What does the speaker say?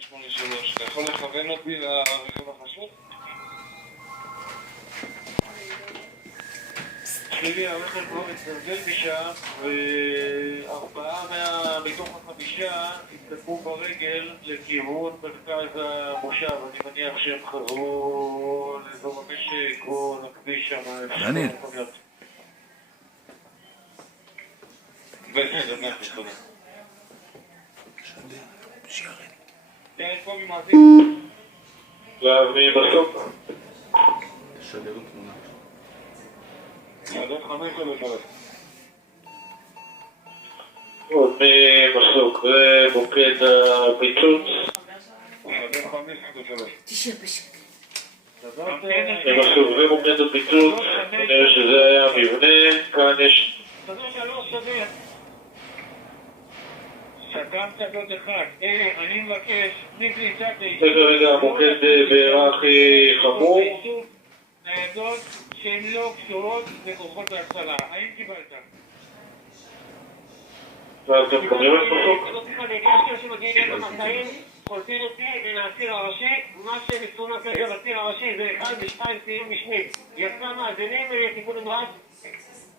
883, אתה יכול לכוון אותי לרכב החשוד? שלי, הרכב כבר מתגלגל משם, וארבעה מתוך החמישה התקדמו ברגל לכיוון מרכז המושב. אני מניח שהם חזרו לאזור המשק או לכביש שם. דניאל. בסדר, נפש, תודה. תן פה ממעזיק. ובסוף. תשדר תמונה. עד 5 ולפרק. עוד מסוק, ומוקד הפיצוץ. עד 5 ולפרק. תשאר בשקט. מסוק, ומוקד הפיצוץ. נראה שזה היה מבנה, כאן יש... סכמת עוד אחד. אני מבקש, ניסי צ'קלי. זה כרגע המוקד בעירה הכי חמור. ניידות שהן לא קשורות לכוחות ההצלה. האם קיבלת? ואתם מקבלים את מסוק? אני הגשתי שמגיעים למסעים, חולצים אותי לציר הראשי, מה שמסתונה כרגע לציר הראשי זה 1 ו-2 סיום משנים. יצא מאזינים לטיפול נמרץ